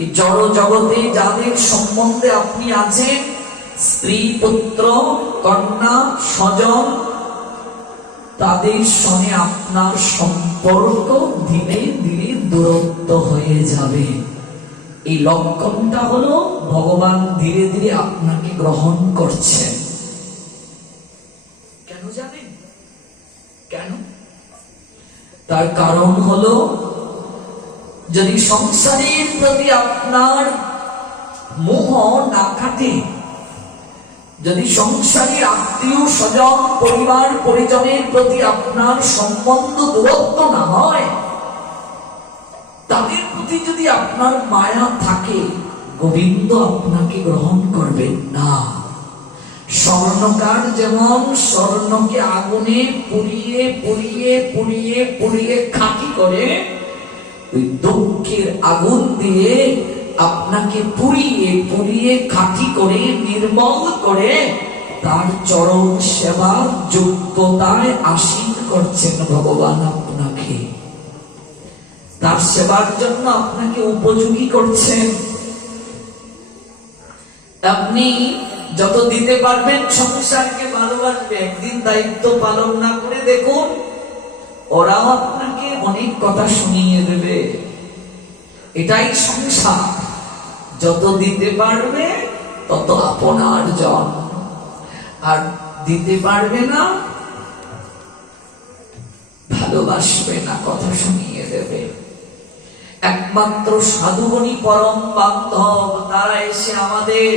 এই জড় জগতে যাদের সম্বন্ধে আপনি আছেন, স্ত্রী, পুত্র, কন্যা, স্বজন, তাদের সঙ্গে আপনার সম্পর্ক ধীরে ধীরে দূরত্ব হয়ে যাবে। এই লক্ষণটা হলো ভগবান ধীরে ধীরে আপনাকে গ্রহণ করছেন। কেন জানেন? কেন? তার কারণ হলো, যদি সংসারের প্রতি আপনার মোহ না কাটে, যদি সংসারী আত্মীয় স্বজন পরিবার পরিজনের প্রতি আপনার সম্বন্ধ দূরত্ব না হয়, তাদের প্রতি যদি আপনার মায়া থাকে, গোবিন্দ আপনাকে গ্রহণ করবেন না। স্বর্ণকার যেমন স্বর্ণকে আগুনে পুড়িয়ে পুড়িয়ে পুড়িয়ে পুড়িয়ে খাঁটি করে, ওই দুঃখের আগুন দিয়ে আপনাকে পুড়িয়ে পুড়িয়ে খাঁটি করে নির্মল করে তার চরম সেবার যোগ্যতায় আসীন করছেন ভগবান আপনাকে। তার সেবার জন্য আপনাকে উপযোগী করছেন। আপনি যত দিতে পারবেন সংসারকে ভালোবাসবে, একদিন দায়িত্ব পালন না করে দেখুন, ওরাও আপনাকে অনেক কথা শুনিয়ে দেবে। এটাই সংসার। যত দিতে পারবে তত আপনার জন, আর দিতে পারবে না, ভালোবাসবে না, কথা শুনিয়ে দেবে। একমাত্র সাধুগণী পরম বান্ধব, তারা এসে আমাদের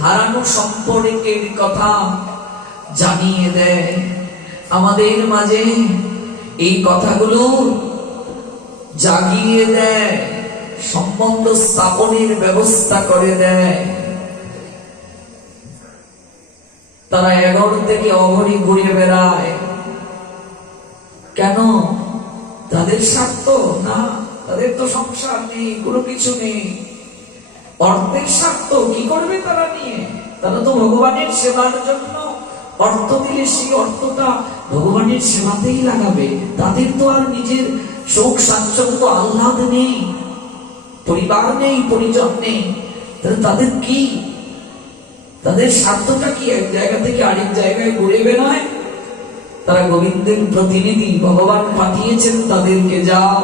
হারানো সম্পর্কের কথা জানিয়ে দেয়, আমাদের মাঝে এই কথাগুলো জাগিয়ে দেয়, সম্বন্ধ স্থাপনের ব্যবস্থা করে দেয়। তারা এগর থেকে অঘরি ঘুরে বেড়ায়। কেন? তাদের স্বার্থ না, তাদের তো সংসার নেই, কোনো কিছু নেই। অর্থের স্বার্থ কি করবে তারা নিয়ে? তারা তো ভগবানের সেবার জন্য অর্থ দিলে সেই অর্থটা ভগবানের সেবাতেই লাগাবে। তাদের তো আর নিজের সুখ স্বাচ্ছন্দ্য আহ্লাদ নেই, পরিবার নেই, পরিজন নেই। তাদের কি, তাদের স্বার্থটা কি এক জায়গা থেকে আরেক জায়গায় ঘুরে বেড়ায়? তারা গোবিন্দের প্রতিনিধি, ভগবান পাঠিয়েছেন তাদেরকে, যাও।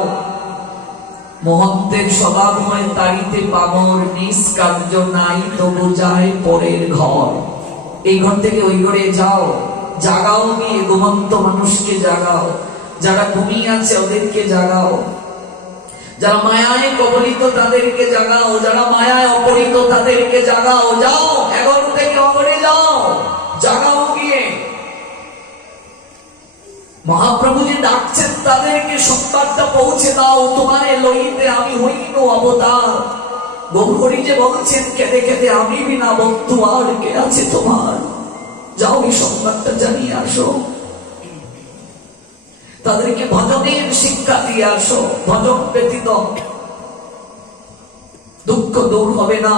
মহত্বের স্বভাব হয় তাড়িতে পামর, নিষ্কার্য নাই তবু যায় পরের ঘর। এই ঘর থেকে ওই ঘরে যাও, জাগাও, গিয়ে ঘুমন্ত মানুষকে জাগাও, যারা ঘুমিয়ে আছে ওদেরকে জাগাও, যারা মায়ায় কবলিত তাদেরকে জাগাও, যারা মায়ায় অপহৃত তাদেরকে জাগাও। যাও, এগর থেকে অগরে যাও, জাগাও গিয়ে। মহাপ্রভু যে ডাকছেন তাদেরকে সংবাদটা পৌঁছে দাও, তোমারে লইতে আমি হইন অবতার। গৌরহরি যে বলছেন কেঁদে কেঁদে, আমি বিনা বন্ধু আর কে আছে তোমার। যাও, এই সংবাদটা জানিয়ে আসো, তাদেরকে ভজনের শিক্ষা দিয়ে আসো। ভজন ব্যতীত দুঃখ দূর হবে না।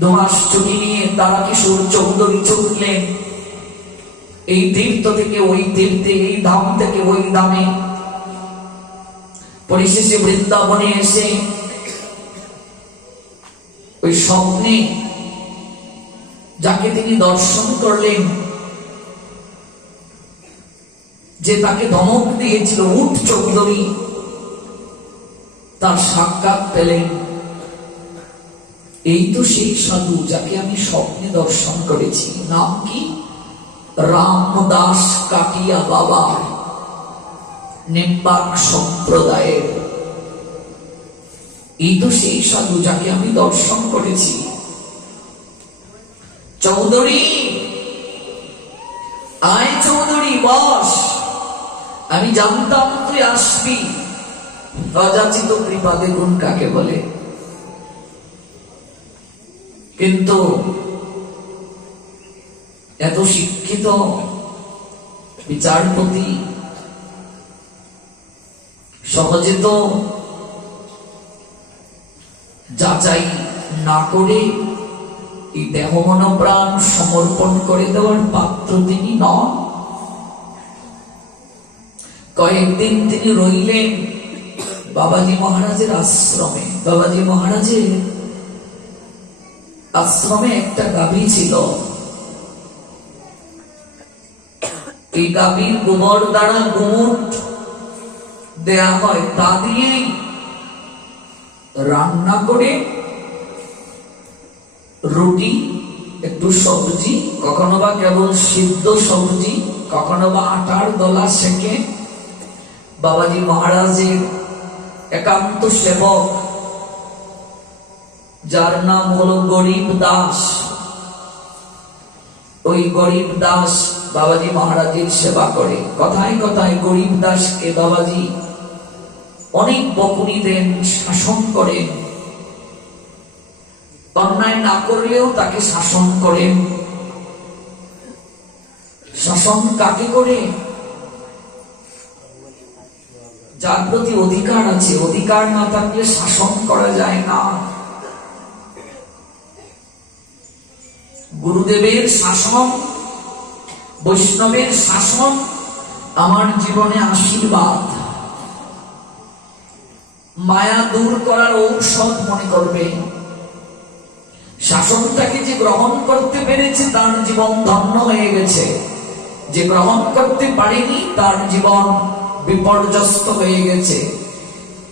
2 মাস ছুটি নিয়ে তারাকিশোর চৌধুরী ছুটলেন এই তীর্থ থেকে ওই তীর্থে, এই ধাম থেকে ওই ধামে। পরিশেষে বৃন্দাবনে এসে ওই স্বপ্নে যাকে তিনি দর্শন করলেন, যে তাকে ধমক দিয়েছিল উঠ চৌধুরী, তার সাক্ষাৎ পেলেন। এই তো সেই সাধু যাকে আমি স্বপ্নে দর্শন করেছি। নাম কি? রামদাস কাটিয়া বাবা, নেপাক সম্প্রদায়ের। এই তো সেই সাধু যাকে আমি দর্শন করেছি। চৌধুরী, আয় চৌধুরী, বস। আমি জানতাম তুই আসবি। অযাচিত কৃপা দেখুন কাকে বলে। কিন্তু এত শিক্ষিত বিচারপতি সহজে তো যাচাই না করে এই দেহ মন প্রাণ সমর্পণ করে দেওয়ার পাত্র তিনি নন। কয়েকদিন তিনি রইলেন বাবাজি মহারাজের আশ্রমে। বাবাজি মহারাজের আশ্রমে একটা গাভী ছিল। এই গাভীর গোবর দ্বারা গুমুট দেয়া হয়, তা দিয়েই রান্না করে রুটি, একটু সবজি, কখনো বা কেবল সিদ্ধ সবজি, কখনো বা আটার দলা সেকে বাবাজি মহারাজের একান্ত সেবক, যার নাম হলো গরিব দাস, ওই গরিব দাস বাবাজি মহারাজের সেবা করে। কথায় কথায় গরিব দাসকে বাবাজি অনেক বকুনি দেন, শাসন করেন। অন্যায় না করলেও তাকে শাসন করেন। শাসন কাকে করে? যার প্রতি অধিকার আছে। অধিকার না থাকলে শাসন করা যায় না। গুরুদেবের শাসন, বৈষ্ণবের শাসন আমার জীবনে আশীর্বাদ, মায়া দূর করার ঔষধ মনে করবে। শাসনটাকে যে গ্রহণ করতে পেরেছে তার জীবন ধন্য হয়ে গেছে, যে গ্রহণ করতে পারেনি তার জীবন বিপর্যস্ত হয়ে গেছে।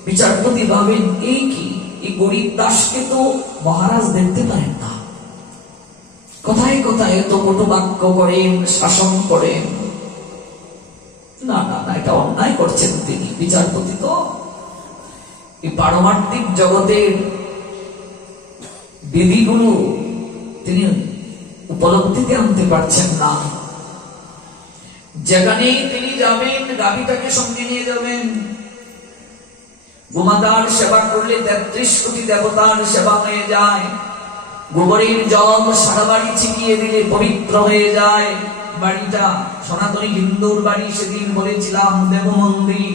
বিচারপতি ভাবেন, এই কি, এই গরিব দাসকে তো মহারাজ দেখতে পারেন না, কোথায় কোথায় এত কটু বাক্য করেন, শাসন করেন। না না না, এটা অন্যায় করছেন তিনি। বিচারপতি তো এই পারমার্থিক জগতের বিধিগুলো তিনি উপলব্ধিতে আনতে পারছেন না। যেখানেই তিনি যাবেন গাভীটাকে সঙ্গে নিয়ে যাবেন। গোমাতার সেবা করলে 33 কোটি দেবতার সেবা হয়ে যায়। গোবরের জল সারা বাড়ি ছিটিয়ে দিলে পবিত্র হয়ে যায় বাড়িটা। সনাতনী হিন্দুর বাড়ি, সেদিন বলেছিলাম, দেব মন্দির,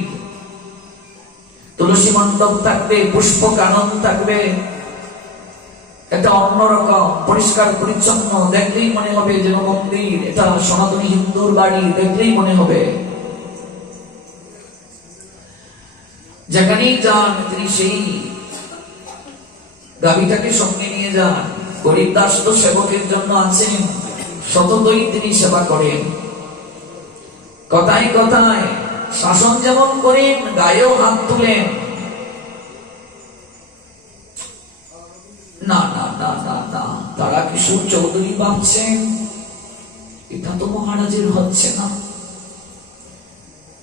তুলসী মণ্ডপ থাকবে, পুষ্প কানন থাকবে, এটা অন্যরকম পরিষ্কার পরিচ্ছন্ন, দেখলেই মনে হবে যেন মন্দির। এটা সনাতনী হিন্দুর বাড়ি, দেখলেই মনে হবে। যেখানেই যান তিনি সেই গাভীটাকে সঙ্গে নিয়ে যান। গরিব দাস তো সেবকের জন্য আছেন, সততই তিনি সেবা করেন। কথায় কথায় শাসন যেমন করেন, গায়েও হাত তুলেন। না না না না না, তারা কিশোর চৌধুরী ভাবছেন এটা তো মহারাজের হচ্ছে না।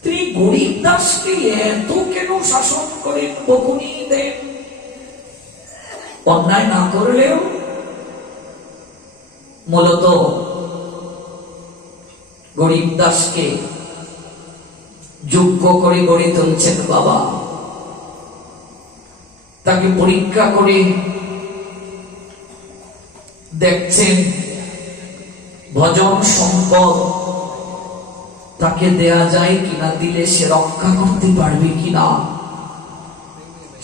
তিনি গরিব দাসকে এত কেন শাসন করেন, বকুনি দেন? অন্যায় না করলেও মূলত গরিব দাসকে যোগ্য করে গড়ে তুলছেন বাবা। তাকে পরীক্ষা করে দেখছেন ভজন সম্পদ তাকে দেয়া যায় কিনা, দিলে সে রক্ষা করতে পারবে কিনা।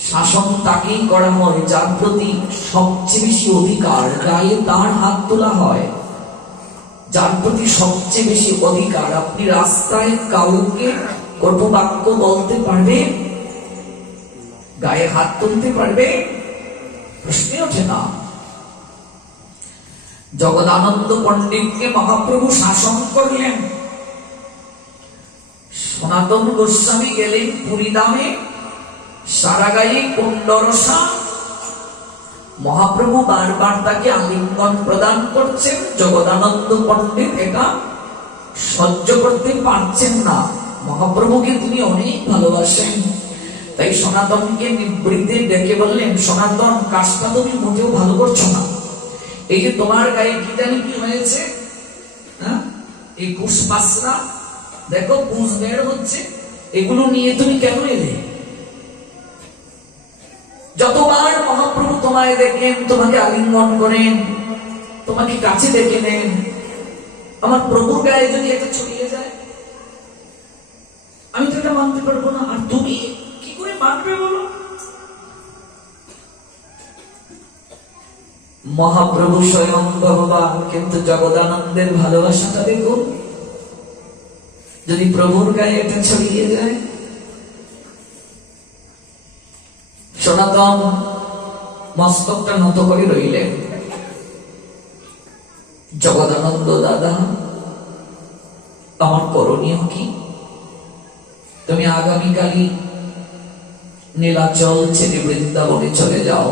শাসন তাকেই করা হয় যার প্রতি সবচেয়ে বেশি অধিকার, গায়ে তার হাত তোলা হয়। যার প্রতি সবচেয়ে বেশি অধিকার। আপনি রাস্তায় কাউকে কটু বাক্য বলতে পারবে, গায়ে হাত তুলতে পারবে? প্রশ্নই ওঠে না। জগদানন্দ পণ্ডিতকে মহাপ্রভু শাসন করলেন। সনাতন গোস্বামী গেলেন পুরী ধামে, সারা গায়ে কুণ্ডরসা। মহাপ্রভু বারবার তাকে আলিঙ্গন প্রদান করছেন। জগদানন্দ পণ্ডিত এটা সহ্য করতে পারছেন না। মহাপ্রভুকে তিনি অনেক ভালোবাসেন, তাই সনাতনকে নিবৃত্তে ডেকে বললেন, সনাতন, কাজটা তুমি মোটেও ভালো করছো না। এই যে তোমার গায়ে কি জানি কি হয়েছে, এই পুষ্পাসরা, দেখো পুষ বের হচ্ছে, এগুলো নিয়ে তুমি কেন এলে? যতবার মহাপ্রভু তোমায় দেখেন, তোমাকে আলিঙ্গন করেন, তোমাকে কাছে ডেকে নেন, আমার প্রভুর গায়ে যদি এটা ছড়িয়ে যায়, আমি তো এটা মানতে পারবো না। আর তুমি কি করে মানবে বলো? মহাপ্রভু স্বয়ং ভগবান, কিন্তু জগদানন্দের ভালোবাসাটা দেখুন। যদি প্রভুর গায়ে এটা ছড়িয়ে যায়, সনাতন মস্তকটা নত করে রইলেন। জগদানন্দ দাদা, আমার করণীয় কি? তুমি আগামীকালই নীলাচল ছেড়ে বৃন্দাবনে চলে যাও।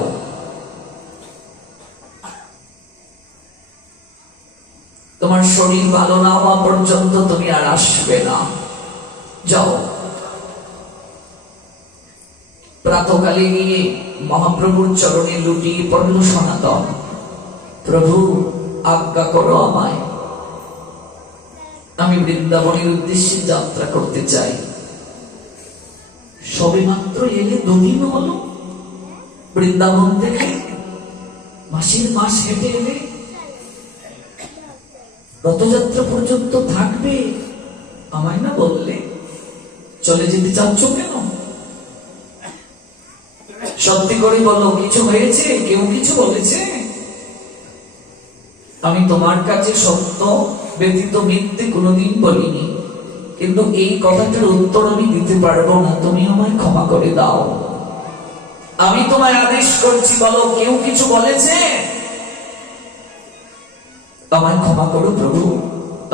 তোমার শরীর ভালো না হওয়া পর্যন্ত তুমি আর আসবে না, যাও। প্রাতকালে গিয়ে মহাপ্রভুর চরণে লুটিয়ে পড়ল সনাতন। প্রভু, আজ্ঞা করো আমায়, আমি বৃন্দাবনের উদ্দেশ্যে যাত্রা করতে চাই। সবে মাত্র এলে, দুদিন হলো বৃন্দাবন থেকে, মাসের মাস হেঁটে এলে, রথযাত্রা পর্যন্ত থাকবে, আমায় না বললে? চলে যেতে চাচ্ছ কেন? সত্যি করে বলো, কিছু হয়েছে? কেউ কিছু বলেছে? আমি তোমার কাছে সত্য ব্যতীত মিথ্যে কোনোদিন বলিনি, কিন্তু এই কথাটার উত্তর আমি দিতে পারবো না, তুমি আমায় ক্ষমা করে দাও। আমি তোমায় আদেশ করছি, বলো, কেউ কিছু বলেছে? আমায় ক্ষমা করো প্রভু,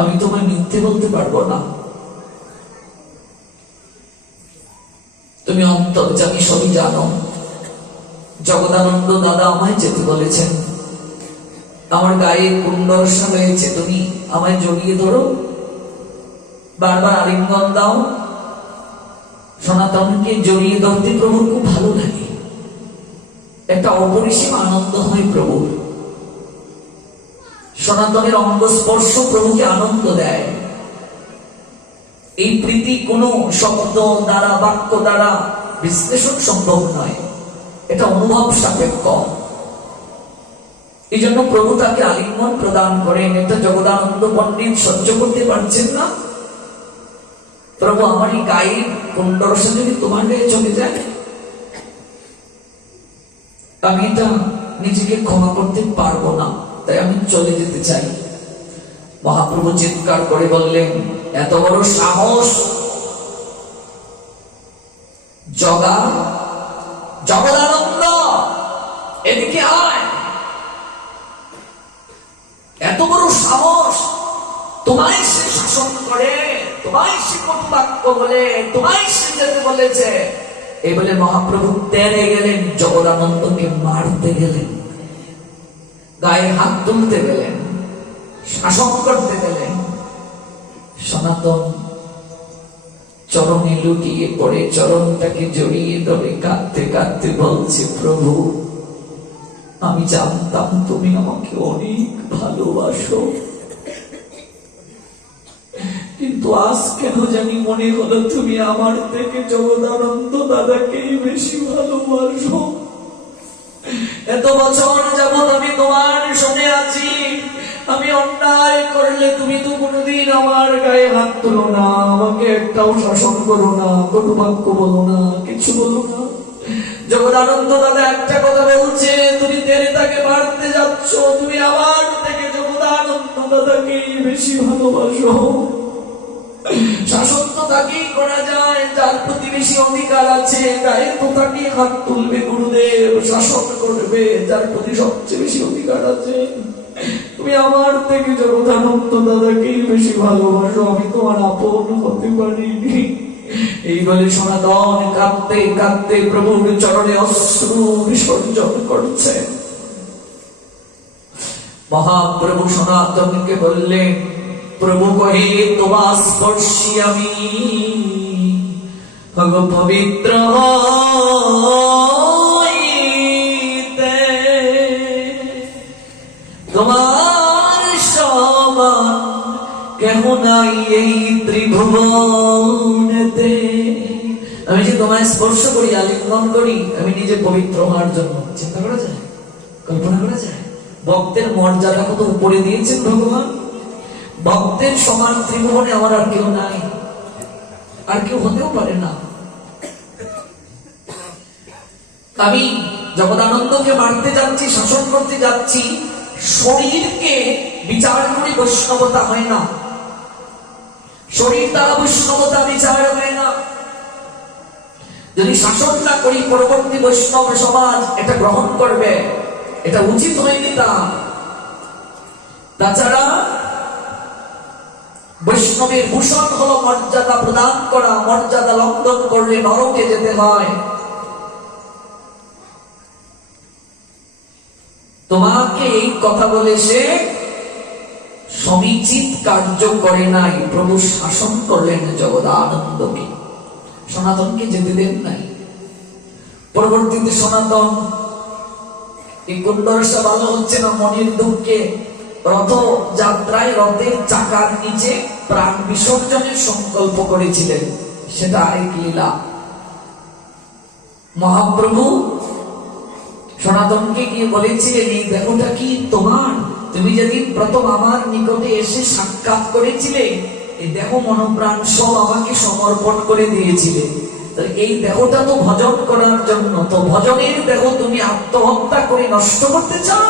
আমি তোমায় মিথ্যে বলতে পারবো না। তুমি অন্তর্যামী, সবই জানো। জগদানন্দ দাদা আমায় যেতে বলেছেন, আমার গায়ে কুণ্ডরসা হয়েছে, তুমি আমায় জড়িয়ে ধরো, বারবার আলিঙ্গন দাও। সনাতনকে জড়িয়ে ধরতে প্রভুর খুব ভালো লাগে, একটা অপরিসীম আনন্দ হয় প্রভুর। সনাতনের অঙ্গ স্পর্শ প্রভুকে আনন্দ দেয়। এই প্রীতি কোনো শব্দ দ্বারা, বাক্য দ্বারা বিশ্লেষণ সম্ভব নয়, এটা অনুভব সাপেক্ষ। এই জন্য প্রভু তাকে আলিঙ্গন প্রদান করেন। এটা জগদানন্দ পণ্ডিত সহ্য করতে পারছেন না। প্রভু, আমার এই গায়ের কুণ্ডরসা যদি তোমার গায়ে চলে যায়, আমি এটা নিজেকে ক্ষমা করতে পারবো না, তাই আমি চলে যেতে চাই। মহাপ্রভু চিৎকার করে বললেন, এত বড় সাহস! জগদানন্দ, এদিকে আয়। এত বড় সাহস! তোমায় সে শাসন করে, তোমায় সে কটু বাক্য বলে, তোমায় সে যেতে বলেছে। এই বলে মহাপ্রভু তেড়ে গেলেন, জগদানন্দকে মারতে গেলেন, গায়ে হাত তুলতে গেলেন, শাসন করতে গেলেন। সনাতন চরণে লুটিয়ে পড়ে চরণটাকে জড়িয়ে ধরে কাঁদতে কাঁদতে বলছে, প্রভু, আমি জানতাম তুমি আমাকে অনেক ভালোবাসো, কিন্তু আজ কেন জানি মনে হলো তুমি আমার থেকে জগদানন্দ দাদাকেই বেশি ভালোবাসো। এত বছর যাবৎ আমি তোমার শুনে আছি, আমি অন্যায় করলে তুমি তো কোনোদিন আমার গায়ে হাত তুলো না, আমাকে একটাও শাসন করো না, কটু বাক্য বলো না, কিছু বলো না। জগদানন্দ দাদা একটা কথা বলছে, তুমি তেরে তাকে মারতে যাচ্ছ, তুমি আমার থেকে জগদানন্দ দাদাকেই বেশি ভালোবাসো। শাসন তো তাকেই করা যায় যার প্রতি বেশি অধিকার আছে, গায়ে তো তাকে হাত তুলবে গুরুদেব, শাসন করবে যার প্রতি সবচেয়ে বেশি অধিকার আছে। তুমি আমার থেকে জগদানন্দ দাদাকেই বেশি ভালোবাসো, আমি তোমার আপন হতে পারিনি। এই বলে সনাতন কাঁদতে কাঁদতে প্রভুর চরণে অশ্রু বিসর্জন করছে। মহাপ্রভু সনাতনকে বললেন, প্রভু কহে, তোমার স্পর্শী আমি পবিত্র হইতে, তোমার সমান কেহ নাই এই ত্রিভুবনেতে। আমি যে তোমায় স্পর্শ করি, আলিঙ্গন করি, আমি নিজে পবিত্র হওয়ার জন্য। চিন্তা করা যায়, কল্পনা করা যায়? ভক্তের মর্যাদা কত উপরে দিয়েছেন ভগবান। ভক্তের সমান ত্রিভুবনে আমার আর কেউ নাই, আর কেউ হতেও পারে না। আমি জগদানন্দকে মারতে যাচ্ছি, শাসন করতে যাচ্ছি, শরীরকে বিচার করে বৈষ্ণবতা হয় না, শরীর দ্বারা বৈষ্ণবতা বিচার হয় না। যদি শাসন না করি পরবর্তী বৈষ্ণব সমাজ এটা গ্রহণ করবে, এটা উচিত হয়নি। তাছাড়া বৈষ্ণবের ভূষণ হলো মর্যাদা প্রদান করা, মর্যাদা লঙ্ঘন করলে নরকে যেতে হয়। তোমাকে এই কথা বলে সে সমীচিত কার্য করে নাই। প্রভু শাসন করলেন জগদানন্দকে, সনাতনকে যেতে দেন নাই। পরবর্তীতে সনাতন এই কুণ্ডরসা ভালো হচ্ছে না, মনির দুঃখে রথ যাত্রায় রথের চাকার নিচে প্রাণ বিসর্জনের সংকল্প করেছিলেন। সেটা আরেক লীলা। মহাপ্রভু সনাতনকে গিয়ে বলেছিলেন, এই দেহটা কি তোমার? তুমি যেদিন প্রথম আমার নিকটে এসে সাক্ষাৎ করেছিলে, এই দেহ মনোপ্রাণ সব আমাকে সমর্পণ করে দিয়েছিলে। এই দেহটা তো ভজন করার জন্য, তো ভজনের দেহ তুমি আত্মহত্যা করে নষ্ট করতে চাও?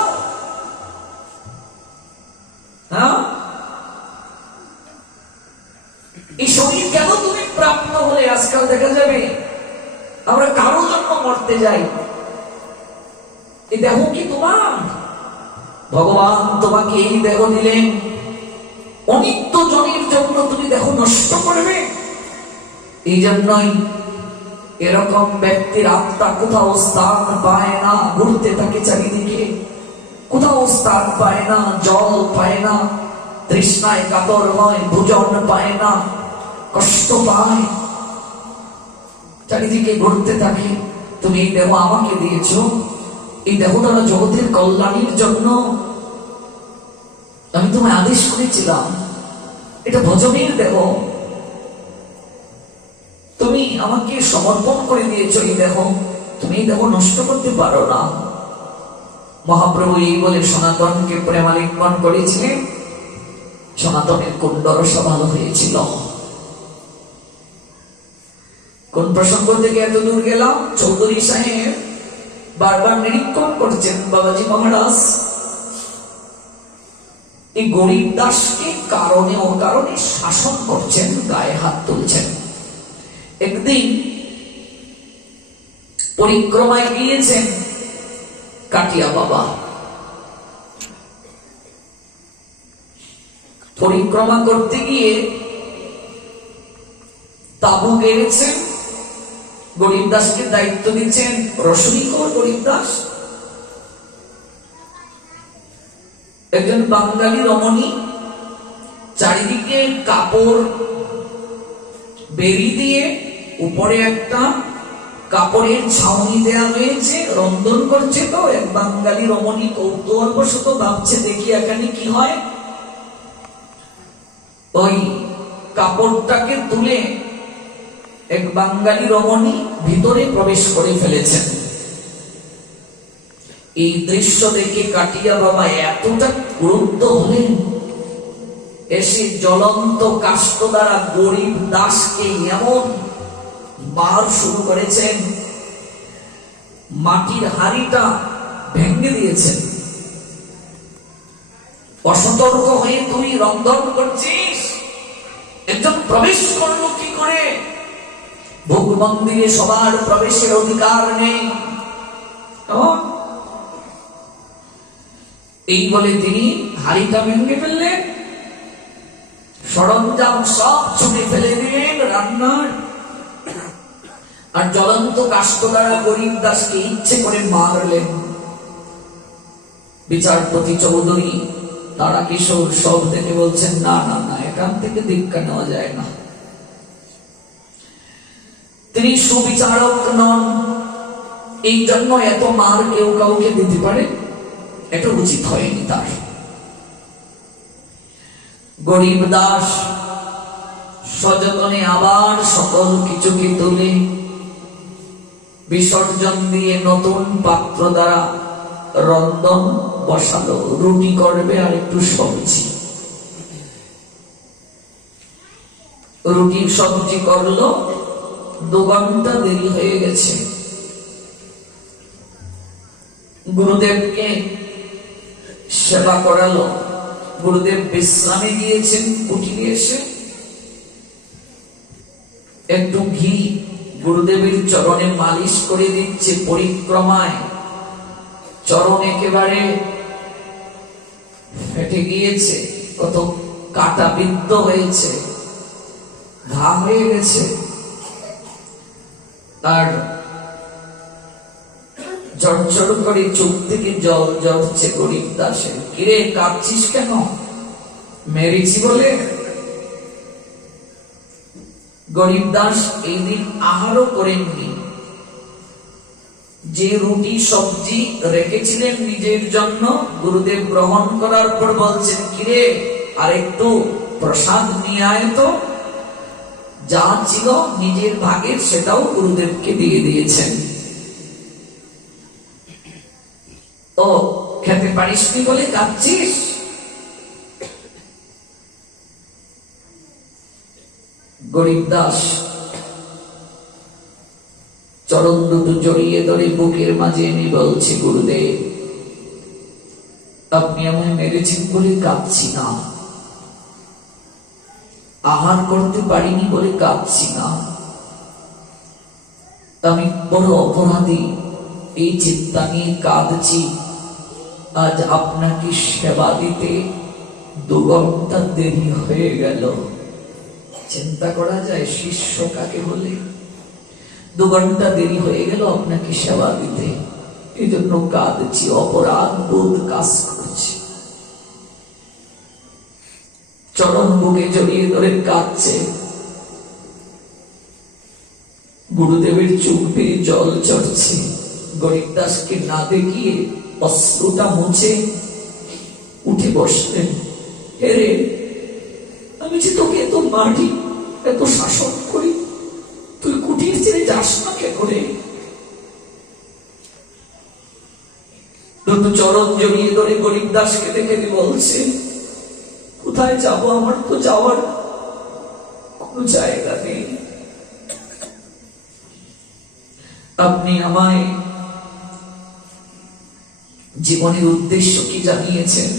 এই শরীর কেন তুমি প্রাপ্ত হলে? আজকাল দেখা যাবে আমরা কারো জন্য মরতে যাই। এই দেহ কি তোমার? ভগবান তোমাকে এই দেহ দিলেন অনিত্য জনের জন্য, তুমি দেহ নষ্ট করবে? এই জন্যই এরকম ব্যক্তির আত্মা কোথাও স্থান পায় না, ঘুরতে থাকে চারিদিকে, কোথাও স্থান পায় না, জল পায় না, তৃষ্ণায় কাতর হয়, ভোজন পায় না, কষ্ট পায়, চারিদিকে ঘুরতে থাকে। তুমি এই দেহ আমাকে দিয়েছ, এই দেহ দ্বারা জগতের কল্যাণের জন্য আমি তোমায় আদেশ করেছিলাম, এটা ভজনের দেহ, তুমি আমাকে সমর্পণ করে দিয়েছ এই দেহ, তুমি এই দেহ নষ্ট করতে পারো না। মহাপ্রভু এই বলে সনাতনকে প্রেমালিঙ্গন করেছিলেন। সনাতনের কুণ্ডরসা ভালো হয়েছিল। কোন প্রসঙ্গ থেকে এত দূর গেলাম? চৌধুরী সাহেব বারবার নিরীক্ষণ করছেন বাবাজি মহারাজ এই গরিব দাসকে কারণে অকারণে শাসন করছেন, গায়ে হাত তুলছেন। একদিন পরিক্রমায় গিয়েছেন কাটিয়া বাবা। পরিক্রমা করতে গিয়ে তাবু গেড়েছেন, গরিব দাসকে দায়িত্ব দিচ্ছেন। রসুই কর গরিব দাস একজন বাঙালি রমণী, চারিদিকে কাপড় বেরি দিয়ে উপরে একটা কাপড়ের ছাউনি দেয়া হয়েছে, রন্ধন করছে। তো এক বাঙালি রমণী কৌতূহলবশত ভাবছে, দেখি এখানে কি হয়। ওই কাপড়টাকে তুলে এক বাঙালি রমণী ভিতরে প্রবেশ করে ফেলেছেন। এই দৃশ্য দেখে কাটিয়া বাবা এতটা ক্রুদ্ধ হলেন, এসে জ্বলন্ত কাষ্ঠ দ্বারা গরিব দাসকে এমন মার শুরু করেছেন, মাটির হাড়িটা ভেঙে দিয়েছেন। অসতর্ক হয়ে তুই রন্ধন করছিস, একজন প্রবেশ করলো কি করে? ভোগ মন্দিরে সবার প্রবেশের অধিকার নেই। এই বলে তিনি হাড়িটা ভেঙে ফেললেন, সরঞ্জাম সব ছুটে ফেলে দিলেন রান্নার, আর জ্বলন্ত কাষ্ঠ দ্বারা গরিব দাসকে ইচ্ছে করে মারলেন। বিচারপতি চৌধুরী তারা কিশোর সব দেখে বলছেন, না না না, এখান থেকে দীক্ষা নেওয়া যায় না। তিনি সুবিচারক নন, এই জন্য এত মার কেউ কাউকে দিতে পারে, এটা উচিত হয়নি তার। গরিব দাস সযতনে আবার সকল কিছুকে তুলে বিসর্জন দিয়ে নতুন পাত্র দ্বারা রন্ধন বসালো। রুটি করবে আর একটু সবজি, রুটি সবজি করলো। 2 ঘন্টা দেরি হয়ে গেছে। গুরুদেবকে সেবা করালো। গুরুদেব বিশ্রামে গিয়েছেন, কুটিরে এসে একটু ঘি গুরুদেবের চরণে মালিশ করে দিচ্ছে পরিক্রমায়। চরণ একেবারে ফেটে গিয়েছে, কত কাটা বিদ্ধ হয়েছে, ঘা হয়ে গেছে। আর ঝরঝর করে চোখ থেকে জল ঝরছে গরিব দাসের। কিরে, কাঁদছিস কেন? মেরেছি বলে? গরিব দাস এই দিন আহারও করেননি। যে রুটি সবজি রেখেছিলেন নিজের জন্য, গুরুদেব গ্রহণ করার পর বলছেন, কিরে আর একটু প্রসাদ নিয়ে আয় তো। যা ছিল নিজের ভাগের সেটাও গুরুদেবকে দিয়ে দিয়েছেন। তো খেতে পারিসনি বলে কাঁদছিস? গরিব দাস চরণ দুটো জড়িয়ে ধরে বুকের মাঝে এনে বলছে, গুরুদেব আপনি আমায় মেরেছেন বলে কাঁদছি না, আহার করতে পারিনি বলে কাঁদছি না, আমি বড় অপরাধী, এই চিন্তা নিয়ে কাঁদছি। আজ আপনাকে সেবা দিতে 2 ঘন্টা দেরি হয়ে গেল। চিন্তা করা যায় শিষ্য কাকে বলে? 2 ঘন্টা দেরি হয়ে গেল আপনাকে সেবা দিতে, এই জন্য কাঁদছি, অপরাধ বোধ কাজ করছে। চরণ বুকে জড়িয়ে ধরে কাঁদছে। গুরুদেবের চোখ বেয়ে জল চড়ছে। গরিব দাসকে না দেখিয়ে অশ্রুটা মুছে উঠে বসলেন। হেরে, আমি যে তোকে এত মারি, এত শাসন করি, তুই কুটির ছেড়ে যাস না কে করে? দুটো চরণ জড়িয়ে ধরে গরিব দাসকে দেখে বলছে, কোথায় যাব? আমার তো যাওয়ার কোনো জায়গা নেই। আপনি আমায় জীবনের উদ্দেশ্য কি জানিয়েছেন,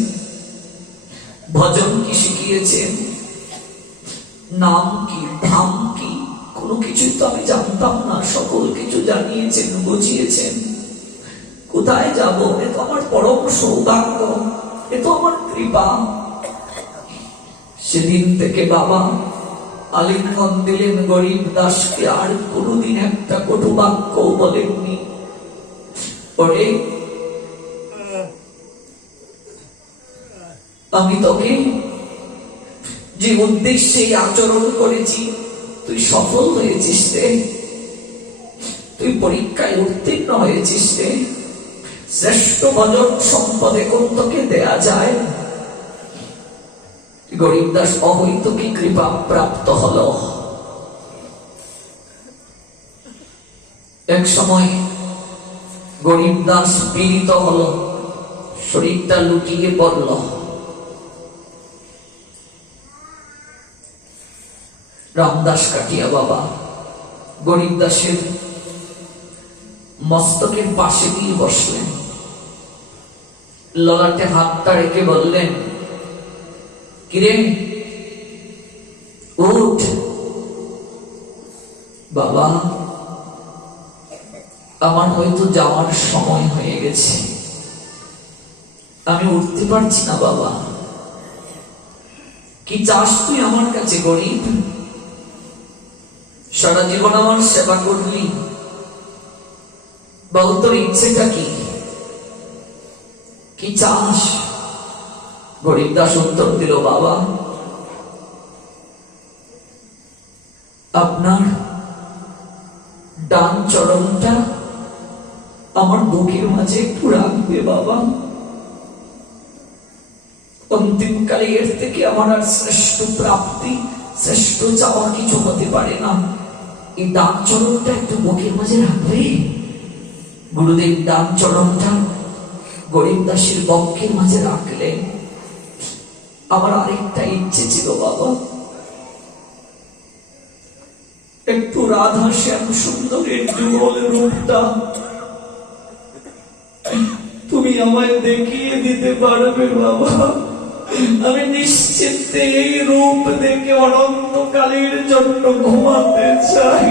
ভজন কি শিখিয়েছেন, নাম কি, ধাম কি, কোনো কিছুই তো আমি জানতাম না। সকল কিছু জানিয়েছেন, বুঝিয়েছেন। কোথায় যাব? এ তো আমার পরম সৌভাগ্য, এ তো আমার কৃপা। সেদিন থেকে বাবা আলিঙ্গন দিলেন গরিব দাসকে, আর কোনদিন একটা কটু বাক্য বলেননি। পরে আমি তোকে যে উদ্দেশ্যে আচরণ করেছি, তুই সফল হয়েছিস রে, তুই পরীক্ষায় উত্তীর্ণ হয়েছিস রে। শ্রেষ্ঠ ভজন সম্পদ এখন তোকে দেয়া যায়। গরিব দাস অহৈতুকী কৃপা প্রাপ্ত হল। এক সময় গরিব দাস পীড়িত হল, শরীরটা লুটিয়ে পড়ল। রামদাস কাটিয়া বাবা গরিব দাসের মস্তকের পাশে গিয়ে বসলেন, ললাটে হাতটা রেখে বললেন, কিরে উঠ বাবা, আমার হয়তো যাওয়ার সময় হয়ে গেছে, আমি উঠতে পারছি না বাবা। কি চাস তুই আমার কাছে গরিব? সারা জীবন আমার সেবা করলি, বল তোর ইচ্ছেটা কি, কি চাস? গরিব দাস উত্তর দিল, বাবা আপনার ডান চরণটা আমার বুকের মাঝে একটু রাখবে বাবা। অন্তিমকালে এর থেকে আমার আর শ্রেষ্ঠ প্রাপ্তি, শ্রেষ্ঠ চাওয়া কিছু হতে পারে না। এই ডান চরণটা একটু বুকের মাঝে রাখবে। গুরুদেব ডান চরণটা গরিব দাসের বক্ষের মাঝে রাখলেন। আমার আরেকটা ইচ্ছে ছিল বাবা, একটু রাধা শ্যাম সুন্দরের যুগল রূপটা তুমি আমায় দেখিয়ে দিতে পারবে বাবা। আমি নিশ্চিন্তে এই রূপ দেখে অনন্তকালের জন্য ঘুমাতে চাই।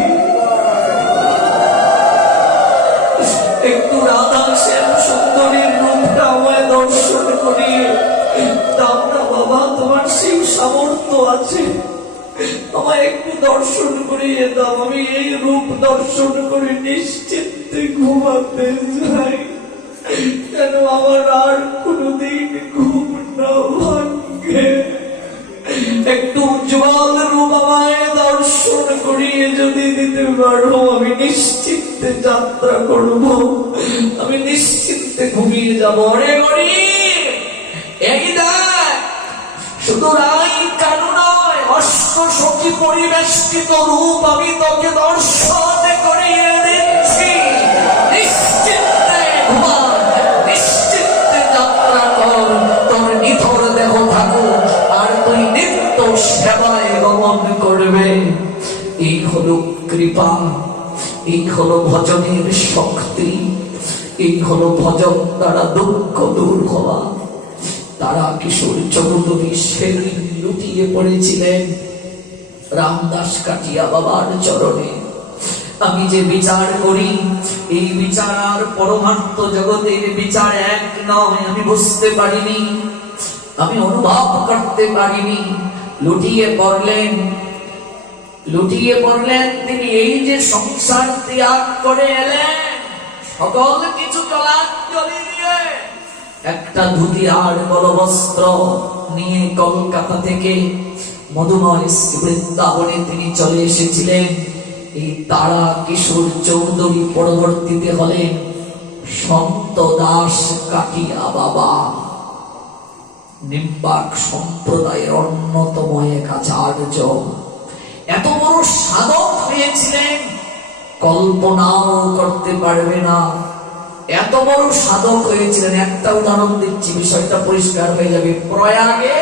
একটু রাধা শ্যাম সুন্দরীর রূপটা আমায় দর্শন করিয়ে দাও না বাবা, তোমার সেই সামর্থ্য আছে, আমায় একটু দর্শন করিয়ে দাও, আমি এই রূপ দর্শন করে নিশ্চিন্তে ঘুমাতে যাই, কেন আমার আর কোনদিন ঘুম না ভাঙে। একটু উজ্জ্বল রূপ আমায় দর্শন করিয়ে যদি দিতে পারো, আমি নিশ্চিন্তে যাত্রা করব, আমি নিশ্চিন্তে ঘুমিয়ে যাবো। রে গরিব, এই দেখ, শুধু রাই কানু নয়, অষ্ট সখী পরিবেষ্টিত রূপ আমি তোকে দর্শন করিয়ে দিচ্ছি। নিশ্চিন্তে ঘুমা, নিশ্চিন্তে যাত্রা কর, তোর নিথর দেহ থাকুক, আর তুই নিত্য সেবায় গমন করবে। এই হলো কৃপা, এই হলো ভজনের শক্তি, এই হলো ভজন দ্বারা দুঃখ দূর হওয়া। তারা কিশোর চৌধুরী সেদিন লুটিয়ে পড়েছিলেন রামদাস কাটিয়া বাবার চরণে। আমি যে বিচার করি, এই বিচার আর পরমার্থ জগতের বিচার এক নয়, আমি বুঝতে পারিনি, আমি অনুভব করতে পারিনি। লুটিয়ে পড়লেন, লুটিয়ে পড়লেন তিনি। এই যে সংসার ত্যাগ করে এলেন, সকল কিছু জলাঞ্জলি দিয়ে একটা ধুতি আর বলবস্ত্র নিয়ে কলকাতা থেকে মধুময় বৃন্দাবনে তিনি চলে এসেছিলেন। এই তারা কিশোর চৌধুরী পরবর্তীতে হলেন সন্ত দাস কাটিয়া বাবা, নিম্বাক সম্প্রদায়ের অন্যতম এক আচার্য। এত বড় সাধক হয়েছিলেন, কল্পনাও করতে পারবে না। এত বড় সাধক হয়েছিলেন। একটা উদাহরণ দিচ্ছি, বিষয়টা পরিষ্কার হয়ে যাবে। প্রয়াগে